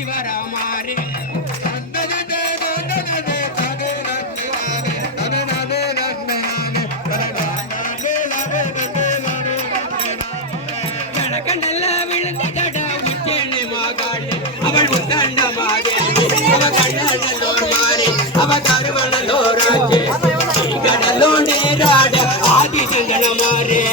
ஓடி வர மாறே கணக்கண்டல்ல விழுந்ததட உச்சேனி மகாளே அவள் உத்தண்டமாதே அவ கண்ணல்லோர் மாறே அவ கருவனலோர் ராஜே கடலோ நேராட ஆதி சந்தன மாறே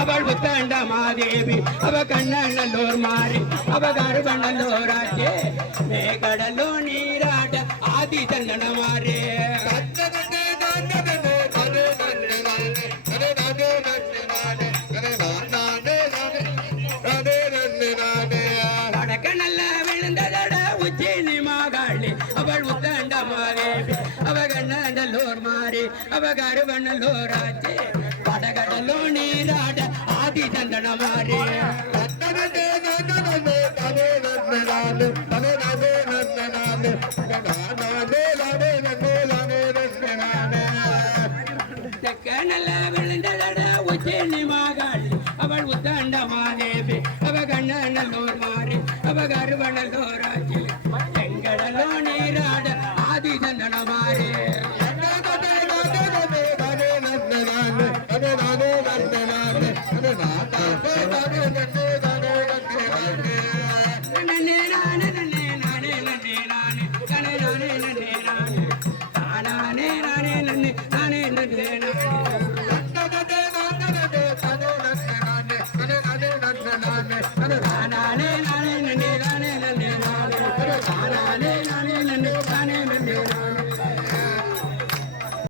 அவள் உத்தண்டமாதேவி அவ கண்ணல்லோர் மாறி அவ கருவனலோர் ராஜே கடலோ நீராட ஆதி சந்தன மாறே கடக்கநல்ல விழுந்ததட உச்சேனி மகாளே அவள் உத்தண்டமாதேவி அவ கண்ணல்லோர் மாறி அவ கருவனலோர் ராஜே கடலோ நீராட ஆதி சந்தன மாறே கண்ணல்ல விழுந்ததட உச்சேனி மகாளே அவள் உத்தண்டமாதேவி அவ கண்ணல்லோர் மாறி அவ கருவனலோர் ராஜே எங்கடலோ நீராட ஆதி சந்தன மாறே நானே